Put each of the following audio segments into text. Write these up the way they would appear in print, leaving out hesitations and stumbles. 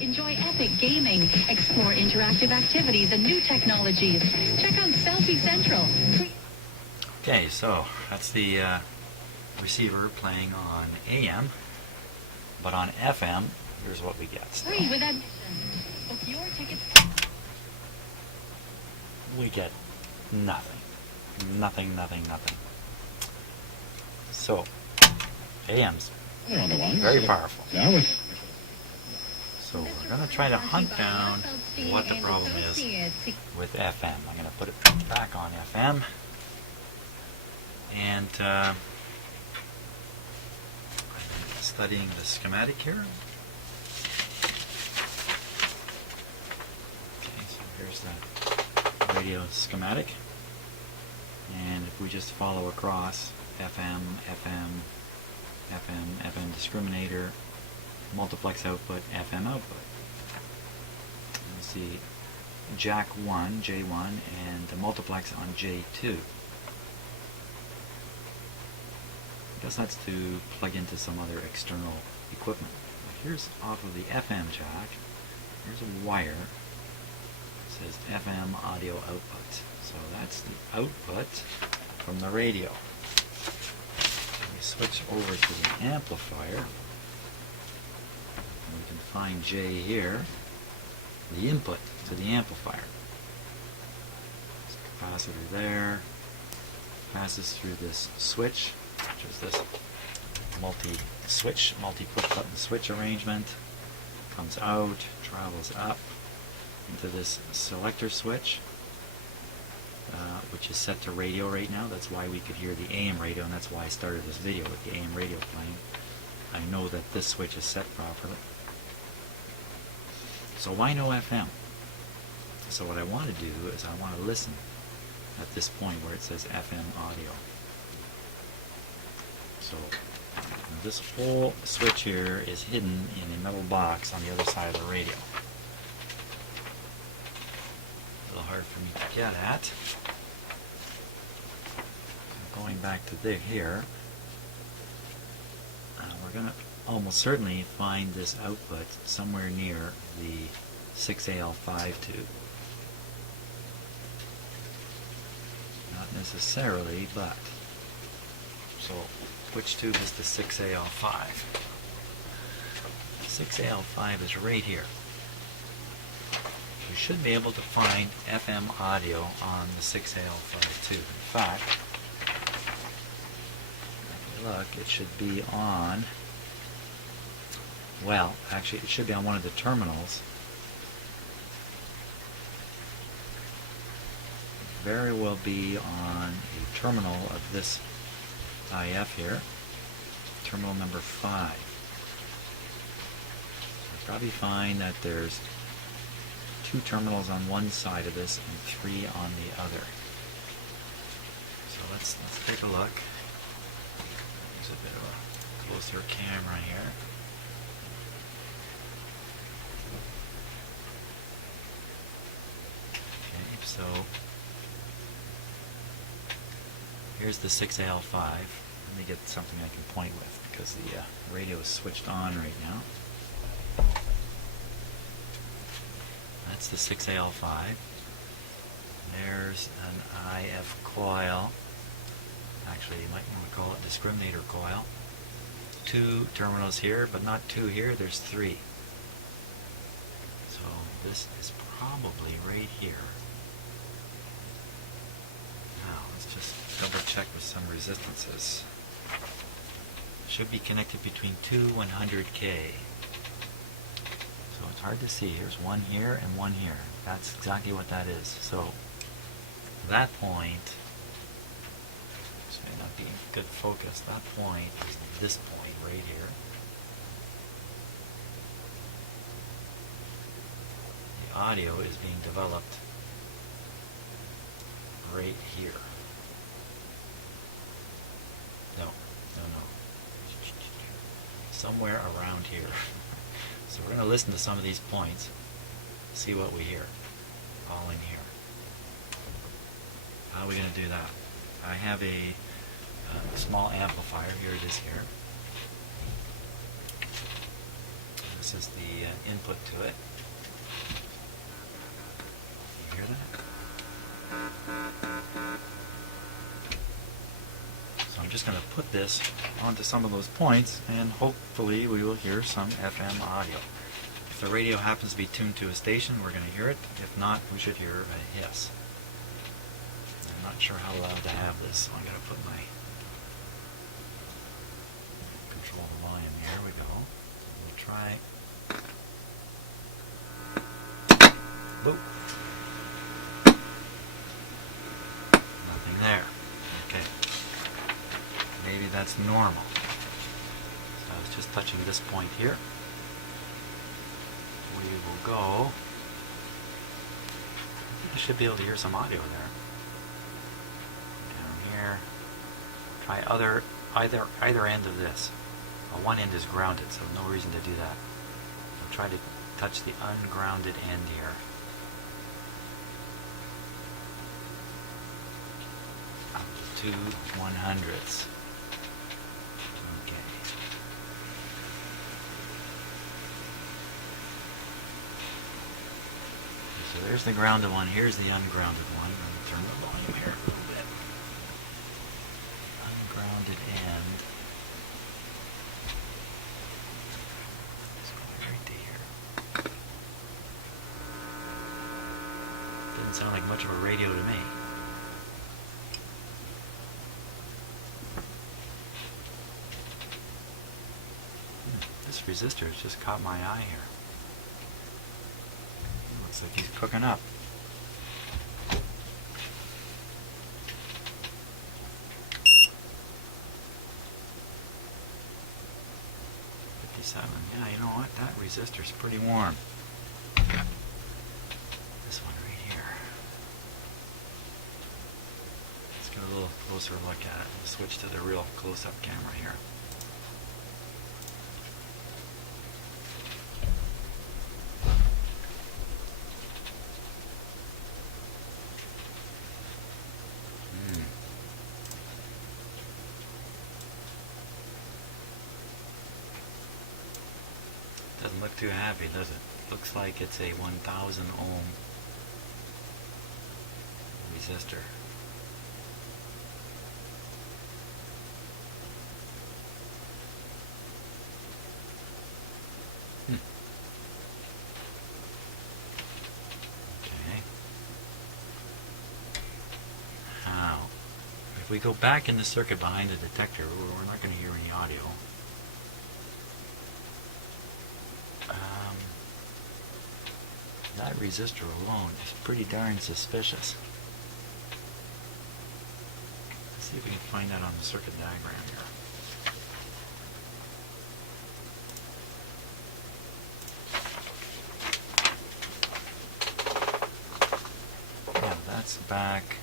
Enjoy epic gaming, explore interactive activities and new technologies. Check out Selfie Central. Okay, so that's the receiver playing on AM, but on FM, here's what we get. Free with admission. Book your tickets. We get nothing. Nothing, nothing, nothing. So, AM's very powerful. So we're going to try to hunt down what the problem is with FM. I'm going to put it back on FM. And I'm studying the schematic here. Okay, so here's the radio schematic. And if we just follow across FM, FM, FM, FM discriminator, multiplex output, FM output. You see jack 1, J1, and the multiplex on J2. I guess that's to plug into some other external equipment. Here's off of the FM jack. Here's a wire. It says FM audio output. So that's the output from the radio. We switch over to the amplifier. And we can find J here, the input to the amplifier. There's a capacitor there. Passes through this switch, which is this multi-switch, multi-push button switch arrangement. Comes out, travels up into this selector switch, which is set to radio right now. That's why we could hear the AM radio, and that's why I started this video with the AM radio playing. I know that this switch is set properly. So why no FM? So what I want to do is I want to listen at this point where it says FM audio. So this whole switch here is hidden in a metal box on the other side of the radio. A little hard for me to get at. Going back to here, we're going to almost certainly find this output somewhere near the 6AL5 tube. Not necessarily, but. So, which tube is the 6AL5? 6AL5 is right here. You should be able to find FM audio on the 6AL5 tube. In fact, if you look, it should be on, well, actually it should be on one of the terminals. Very well be on a terminal of this IF here, terminal number 5. You'll probably find that there's 2 terminals on one side of this and 3 on the other. So let's take a look. Use a bit of a closer camera here. Okay, so here's the 6AL5. Let me get something I can point with because the radio is switched on right now. That's the 6AL5. There's an IF coil. Actually, you might want to call it discriminator coil. 2 terminals here, but not 2 here. There's 3. So this is probably right here. Now, let's just double check with some resistances. Should be connected between 2 and 100K. So it's hard to see. Here's one here and one here. That's exactly what that is. So that point, this may not be in good focus, that point is this point right here. The audio is being developed right here. No. Somewhere around here. So we're going to listen to some of these points, see what we hear, all in here. How are we going to do that? I have a small amplifier. Here it is here. This is the input to it. You hear that? So I'm just going to put this onto some of those points, and hopefully we will hear some FM audio. If the radio happens to be tuned to a station, we're going to hear it. If not, we should hear a hiss. I'm not sure how loud to have this, so I'm going to put my control the volume. Here we go. We'll try. Boop. Nothing there. Okay. Maybe that's normal. So I was just touching this point here. We will go. I should be able to hear some audio there. Down here. Try either end of this. Well, one end is grounded, so no reason to do that. We'll try to touch the ungrounded end here. Up to 2/100ths. Okay. So there's the grounded one. Here's the ungrounded one. Let me turn the volume here a little bit. Ungrounded end. Let's go right to here. Didn't sound like much of a radio to me. This resistor has just caught my eye here. Looks like he's cooking up. Yeah, you know what? That resistor's pretty warm. This one right here. Let's get a little closer look at it. We'll switch to the real close-up camera here. Doesn't look too happy, does it? Looks like it's a 1000 ohm resistor. Okay. Now, if we go back in the circuit behind the detector, we're not going to hear any audio. That resistor alone is pretty darn suspicious. Let's see if we can find that on the circuit diagram here. Yeah, that's back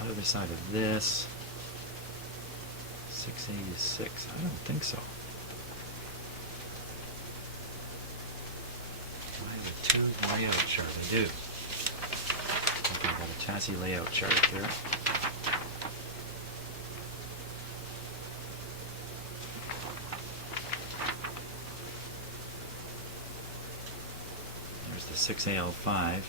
other side of this. 686. I don't think so. Two layout chart. I do. Okay, I've got a chassis layout chart here. There's the 6AL5.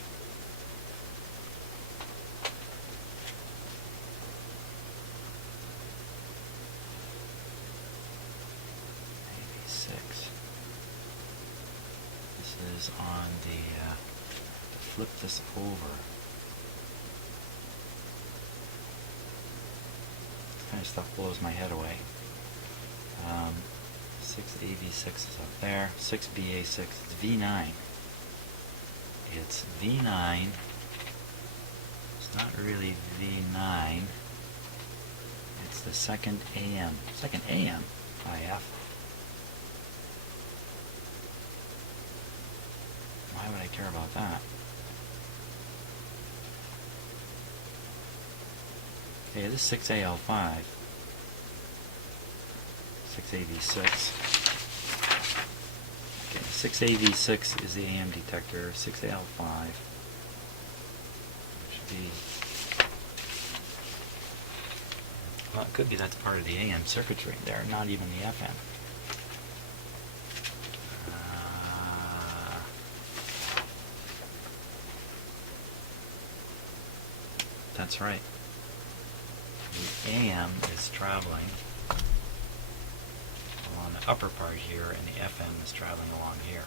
Is on the to flip this over. This kind of stuff blows my head away. 6AV6 is up there. 6BA6. It's V9. It's V9. It's not really V9. It's the second AM. Second AM IF. Why would I care about that? Okay, this is 6AL5. 6AV6. Okay, 6AV6 is the AM detector. 6AL5 should be... Well, it could be that's part of the AM circuitry there, not even the FM. that's right. The AM is traveling along the upper part here, and the FM is traveling along here.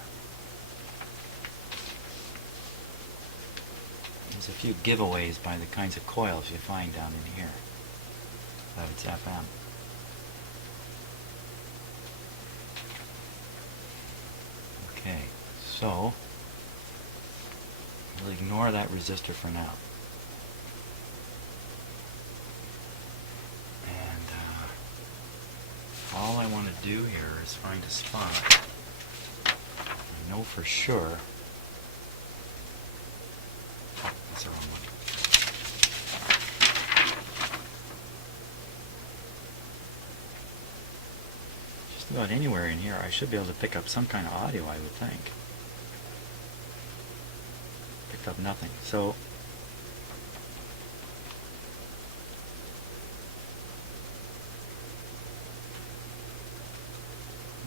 There's a few giveaways by the kinds of coils you find down in here. That it's FM. Okay, so we'll ignore that resistor for now. And all I want to do here is find a spot. I know for sure. Oh, that's the wrong one. Just about anywhere in here, I should be able to pick up some kind of audio, I would think. Picked up nothing. So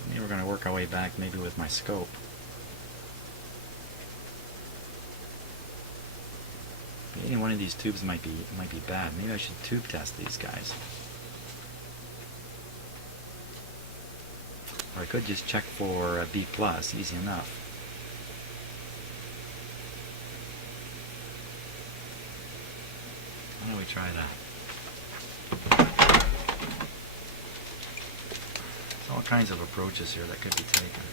maybe we're going to work our way back, maybe with my scope. Any one of these tubes might be bad. Maybe I should tube test these guys. Or I could just check for B+, easy enough. Why don't we try that? There's all kinds of approaches here that could be taken.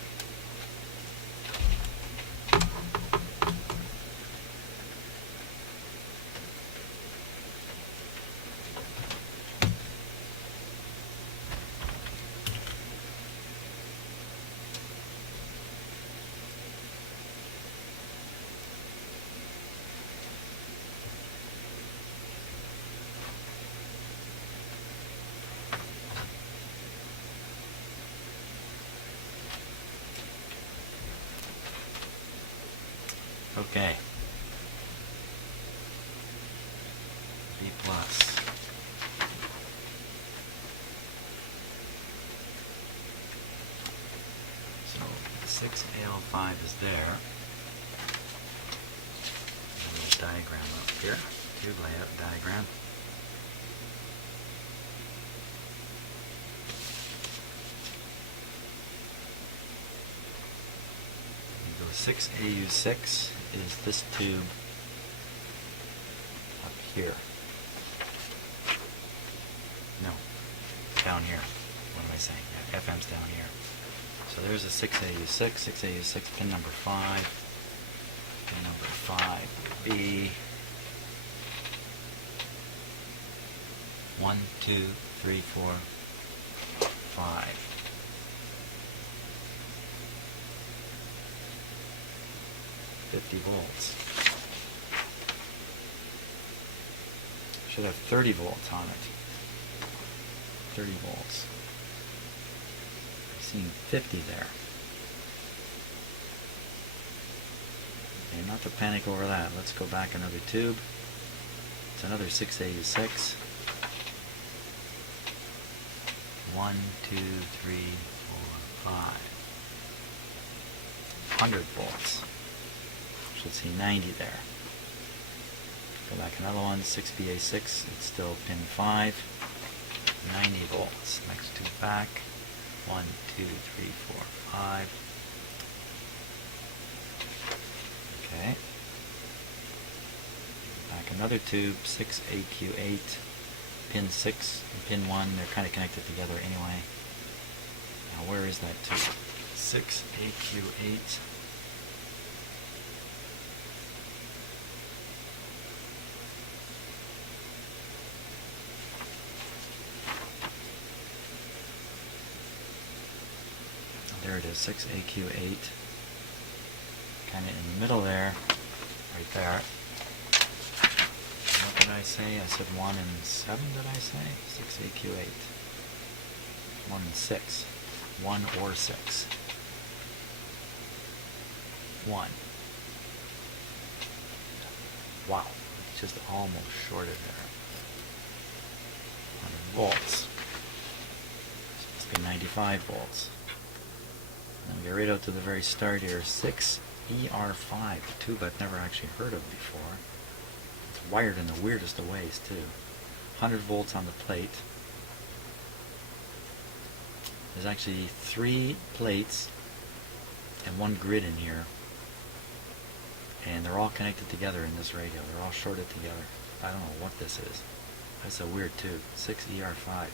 Okay. B+. So 6AL5 is there. A little diagram up here. Tube layout diagram. So 6AU6 is this tube up here. No, down here. What am I saying? Yeah, FM's down here. So there's a 6AU6, 6AU6, pin number 5. Pin number 5 would be 1, 2, 3, 4, 5. volts. Should have 30 volts on it. 30 volts. I've seen 50 there. Okay, not to panic over that. Let's go back another tube. It's another 6AU6. 1, 2, 3, 4, 5. 100 volts. Should see 90 there. Go back another one, 6BA6, it's still pin 5, 90 volts. Next two back, 1, 2, 3, 4, 5. Okay. Back another tube, 6AQ8, pin 6 and pin 1, they're kind of connected together anyway. Now where is that tube? 6AQ8. There it is, 6AQ8. Kind of in the middle there, right there. What did I say? I said 1 and 7, did I say? 6AQ8. 1 and 6. 1 or 6. 1. Wow, it's just almost shorted there. 100 volts. It's supposed to be 95 volts. And we get right out to the very start here, 6ER5, a tube I've never actually heard of before. It's It's wired in the weirdest of ways too. 100 volts on the plate. There's actually 3 plates and 1 grid in here, and they're all connected together in this radio. They're all shorted together. I don't know what this is. That's a weird tube. 6ER5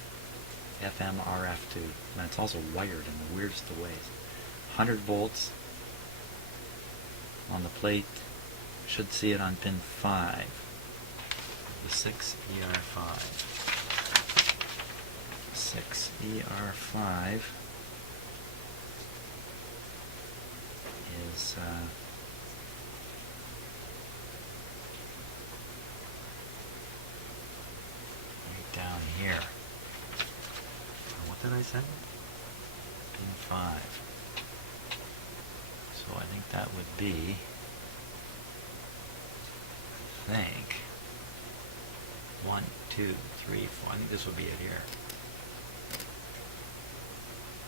FM RF2, and it's also wired in the weirdest of ways. 100 volts on the plate. Should see it on pin 5. The 6ER5. 6ER5 is right down here. What did I say? Pin 5. So I think that would be, I think, 1, 2, 3, 4. I think this would be it here.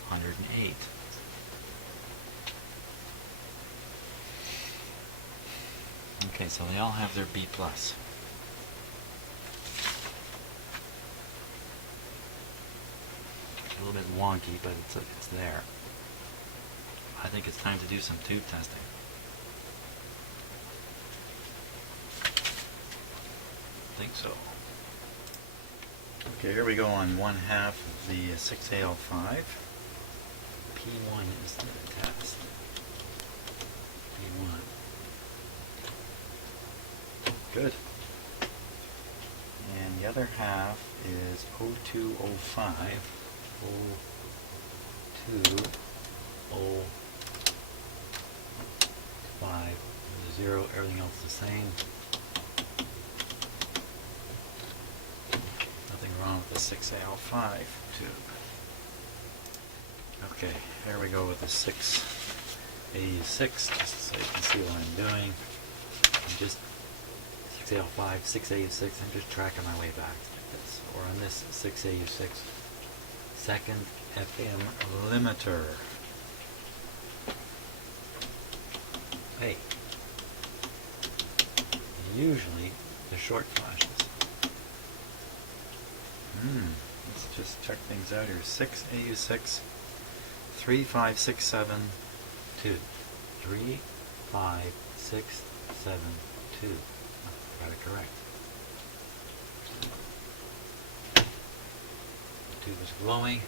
108. Okay, so they all have their B+. A little bit wonky, but it's there. I think it's time to do some tube testing. I think so. Okay, here we go on 1/2 of the 6AL5. P1 is the test. P1. Good. And the other half is 0205. 0205. 0, everything else the same. Nothing wrong with the 6AL5 tube. Okay, here we go with the 6AU6, just so you can see what I'm doing. I'm just 6AL5, 6AU6, I'm just tracking my way back like this. Or on this 6AU6, second FM limiter. Hey, usually the short flashes. Let's just check things out here. 6AU6, 35672. 35672. Got it correct. The tube is glowing.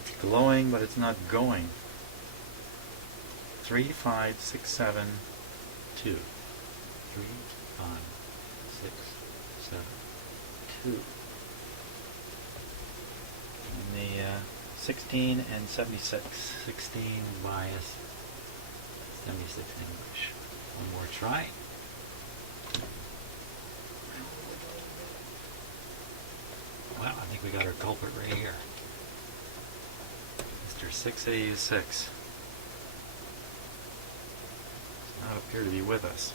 It's glowing, but it's not going. 35672. 35672. And the 16 and 76. 16 bias, 76 English. One more try. Well, I think we got our culprit right here. Mr. 6AU6 does not appear to be with us.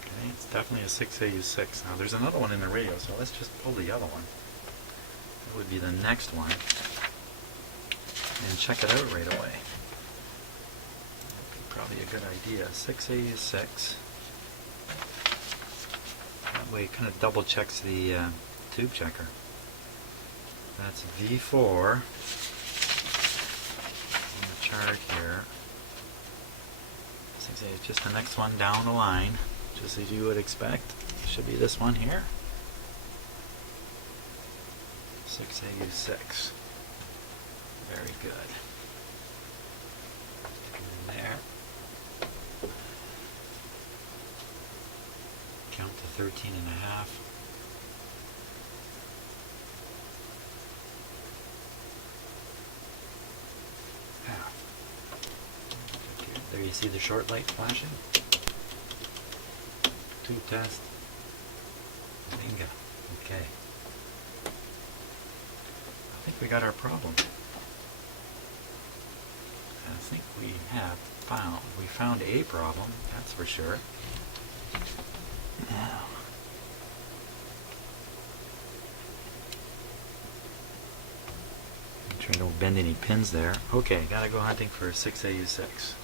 Okay, it's definitely a 6AU6. Now there's another one in the radio, so let's just pull the other one. That would be the next one. And check it out right away. That would be probably a good idea. 6AU6. That way it kind of double checks the tube checker. That's V4 in the chart here. 6A is just the next one down the line, just as you would expect. It should be this one here. 6AU6. Very good. Stick it in there. Count to 13 and a half. Half. There you see the short light flashing. Tube test. Bingo. Okay. I think we got our problem. I think we found a problem, that's for sure. Now, I'm trying to bend any pins there. Okay, gotta go hunting for 6AU6.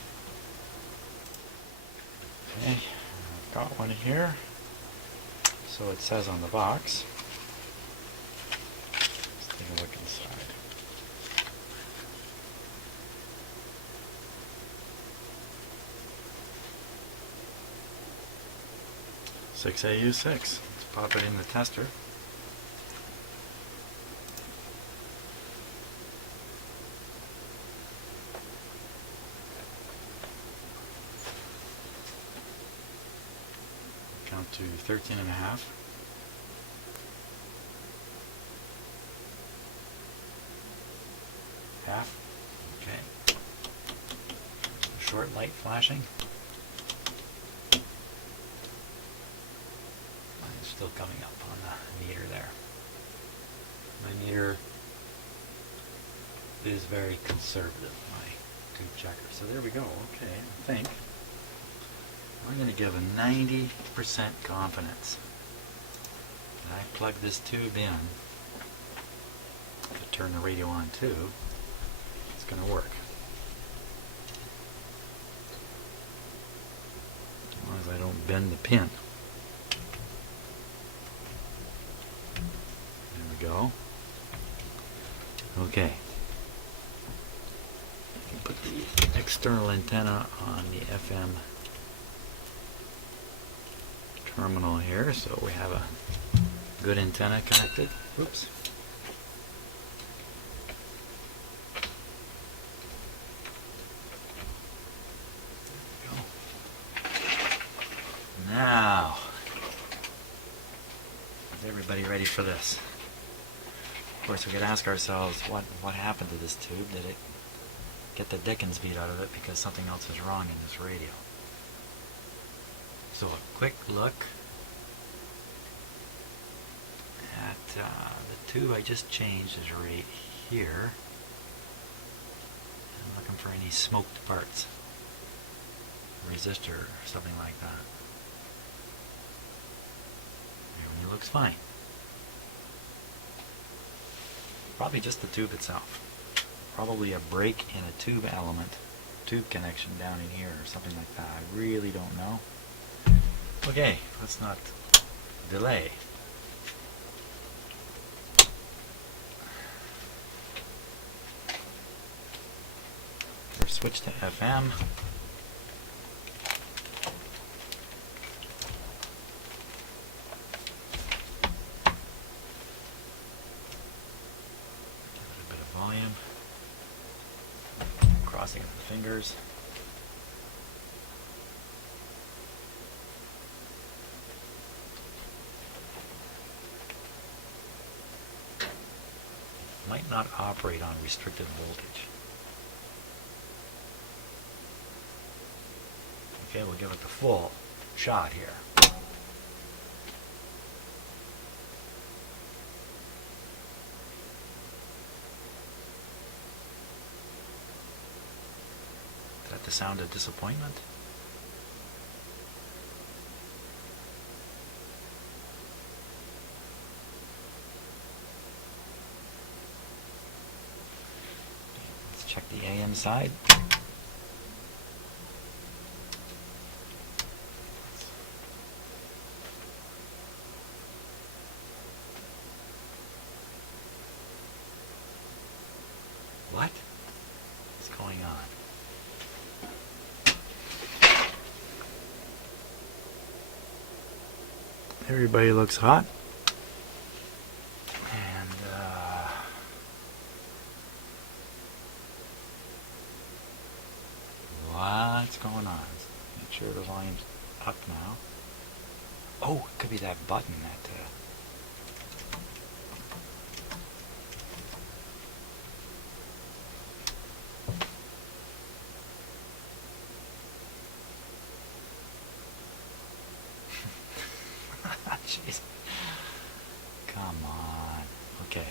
Okay, got one here. So it says on the box. Let's take a look inside. .6AU6. Let's pop it in the tester. Count to 13 and a half. Half. Okay. Short light flashing. Mine's still coming up on the meter there. My meter is very conservative, my tube checker. So there we go. Okay, I think I'm going to give a 90% confidence that I plug this tube in to turn the radio on too. It's going to work. As long as I don't bend the pin. There we go. Okay. Put the external antenna on the FM terminal here, so we have a good antenna connected. Oops. Now, is everybody ready for this? Of course, we could ask ourselves, what happened to this tube? Did it get the Dickens beat out of it because something else is wrong in this radio? So a quick look at the tube I just changed is right here. I'm looking for any smoked parts, resistor or something like that. Everything looks fine. Probably just the tube itself. Probably a break in a tube element, tube connection down in here or something like that. I really don't know. Okay, let's not delay. First switch to FM. Volume, crossing of the fingers. Might not operate on restricted voltage. Okay, we'll give it the full shot here. Is that the sound of disappointment? Let's check the AM side. What is going on? Everybody looks hot. And what's going on? Make sure the volume's up now. Oh, it could be that button that jeez. Come on. Okay.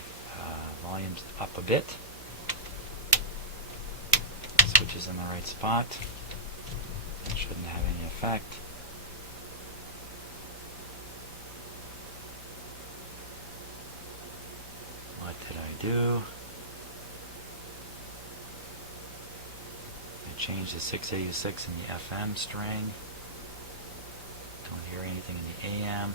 Volume's up a bit. Switch is in the right spot. It shouldn't have any effect. What did I do? I changed the 6AU6 in the FM string to hear anything in the AM.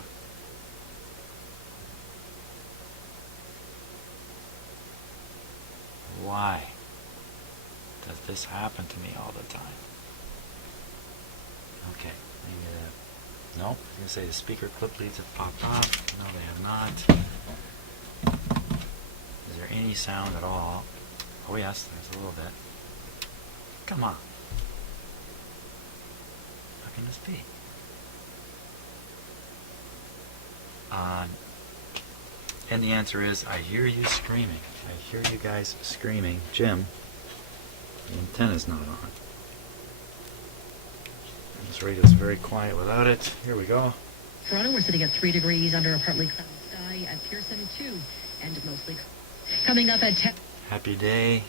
Why does this happen to me all the time? Okay, maybe nope, I was going to say the speaker clip leads have popped off. No, they have not. Is there any sound at all? Oh yes, there's a little bit. Come on. How can this be? And the answer is, I hear you screaming. I hear you guys screaming. Jim, the antenna's not on. This radio is very quiet without it. Here we go. Toronto, we're sitting at 3 degrees under a partly cloudy sky. At Pearson, 2, and mostly coming up at 10. Happy day.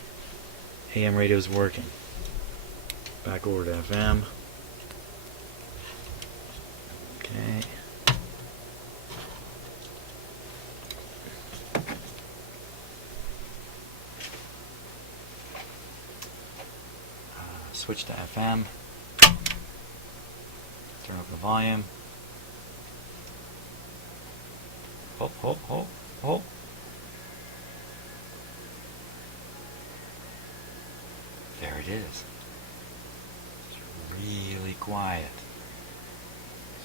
AM radio's working. Back over to FM. Okay. Switch to FM. Turn up the volume. Oh, oh, oh, oh. There it is. It's really quiet.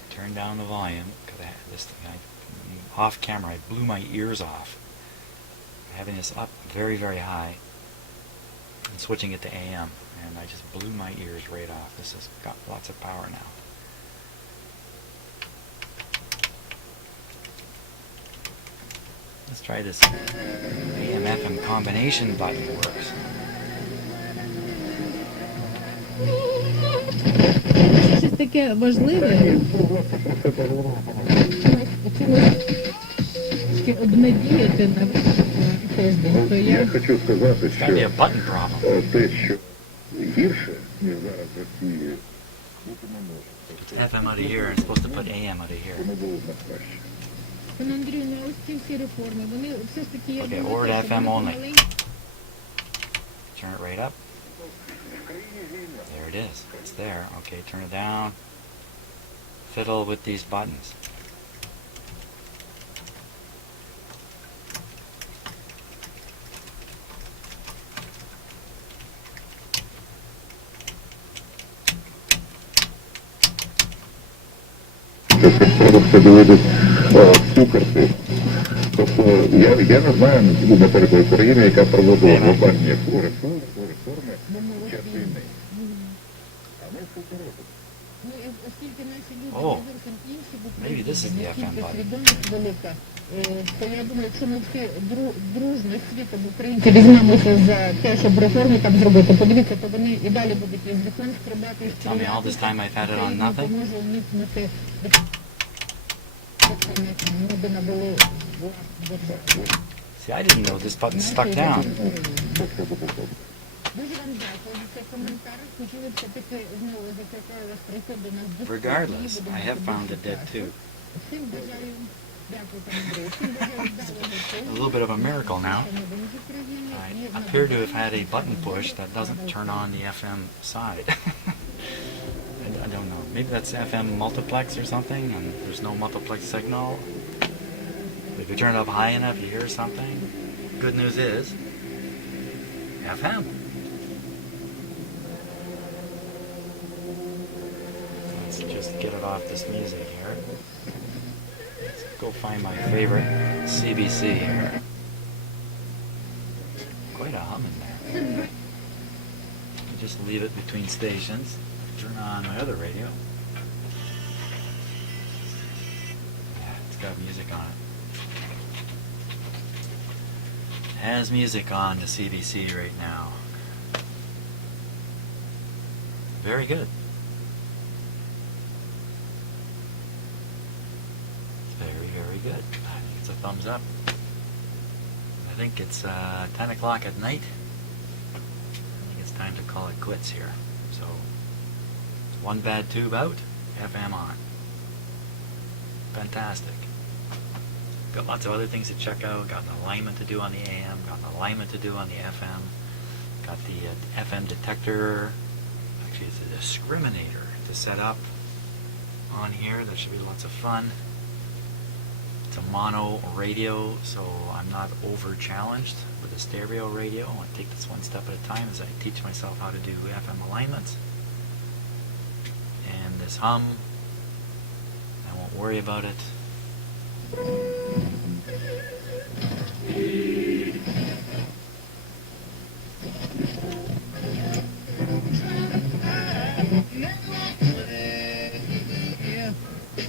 Turn down the volume because I had this thing. Off camera, I blew my ears off. Having this up very, very high and switching it to AM, and I just blew my ears right off. This has got lots of power now. Let's try this AM FM combination button works. Щось таке важливе. Чи обнадіяти на тиждень, то я... Хочу сказати, It's gotta be a button problem. те, що гірше, ніж зараз в Росії, бути не може. It's FM out of here, and it's supposed to put AM out of here. Воно було б на краще. Пане Андрію, ну ось ці всі реформи, вони все ж таки... я Okay, думаю, or що FM вони only. маленькі. Turn it right up. There it is. It's there. Okay, turn it down. Fiddle with these buttons. Продукти доводять всю картину. Тобто, я не знаю, на території України, яка проводила глобальні реформи частини. А ми що це робимо? Ну, оскільки наші люди Oh, є зовсім інші, бо maybe this is the FM button. свідомість велика, то я думаю, якщо ми всі дружно світом українці візьмемося за те, щоб реформи там зробити, подивіться, то вони і далі будуть із вікон стрибати і Tell me all this time I've had it on nothing? Допоможе уникнути ніби набули See, I didn't know this button stuck down. Дуже вам дякую за цей коментар. Хотіли б все-таки знову закликаю вас прийти до нас до Regardless, I have found it dead too. Всім бажаю, дякую, пане Андрію, всім бажаю вдалого A little bit of a miracle now. перемоги країни I і appear to have had a button push that doesn't turn on the FM side. I don't know. Maybe that's FM multiplex or something, and there's no multiplex signal. If you turn it up high enough, you hear something. Good news is, FM. Let's just get it off this music here. Let's go find my favorite CBC here. Quite a hum in there. Just leave it between stations. Turn on my other radio. Yeah, it's got music on it. Has music on the CBC right now. Very good. Very, very good. I think it's a thumbs up. I think it's 10 o'clock at night. I think it's time to call it quits here. So, one bad tube out, FM on. Fantastic. Got lots of other things to check out. Got an alignment to do on the AM. Got an alignment to do on the FM. Got the FM detector. Actually, it's a discriminator to set up. on here. There should be lots of fun. It's a mono radio, so I'm not over challenged with a stereo radio. I want to take this one step at a time as I teach myself how to do FM alignments. And this hum, I won't worry about it.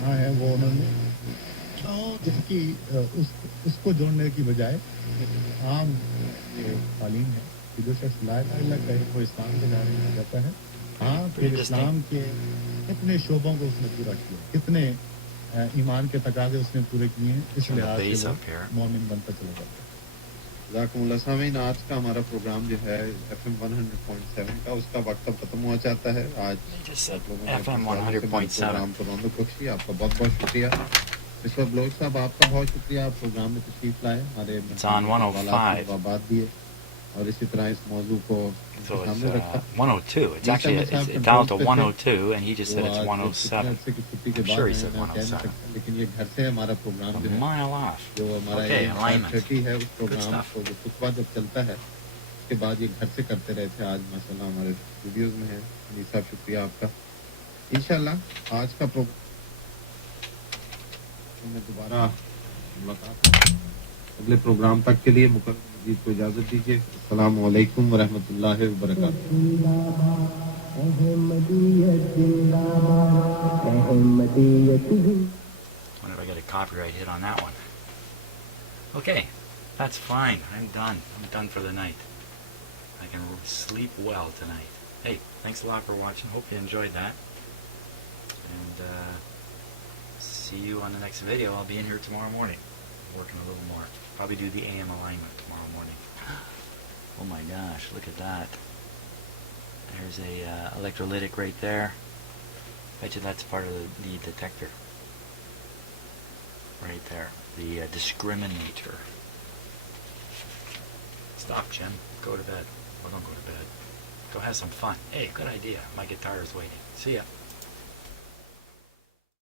हाँ है वो उन्होंने जिसकी उसको जोड़ने की बजाय आम ये कालीन है जो शख्स लायक है वो इस्लाम के दायरे में जाता है हाँ फिर इस्लाम के कितने शोबों को उसने पूरा किया कितने ईमान के तकाजे उसने पूरे किए हैं इस लिहाज से वो मोमिन बनता चला जाता है ज़ाकुमुल्लाह सामीन आज का हमारा प्रोग्राम जो है FM 100.7 का उसका वक्त अब खत्म हुआ चाहता है आज FM 100.7 प्रोग्राम को रौनक बख्शी आपका बहुत बहुत शुक्रिया मिस्टर ब्लोच साहब आपका बहुत शुक्रिया आप प्रोग्राम में तशरीफ लाए हमारे बात दिए और इसी तरह इस मौजू को सामने रखा 102 it's actually it's down to 102 and he just said it's 107 I'm sure he said 107 लेकिन ये घर से हमारा प्रोग्राम जो है mile off जो हमारा okay, alignment 30 है उस प्रोग्राम को जो खुतबा जब चलता है उसके बाद ये घर से करते रहे थे आज माशाल्लाह हमारे वीडियोस में है अली साहब शुक्रिया आपका इंशाल्लाह आज का प्रोग्राम में दोबारा मुलाकात अगले प्रोग्राम तक के लिए मुकर्रम मजीद को इजाजत दीजिए अस्सलाम वालेकुम व रहमतुल्लाहि व बरकातहू wonder if I get a copyright hit on that one. Okay, that's fine. I'm done for the night. I can sleep well tonight. Hey, thanks a lot for watching. Hope you enjoyed that. And see you on the next video. I'll be in here tomorrow morning, working a little more. Probably do the AM alignment tomorrow morning. Oh my gosh, look at that. There's a electrolytic right there. Bet you that's part of the detector. Right there. The discriminator. Stop, Jim. Go to bed. Well, don't go to bed. Go have some fun. Hey, good idea. My guitar is waiting. See ya.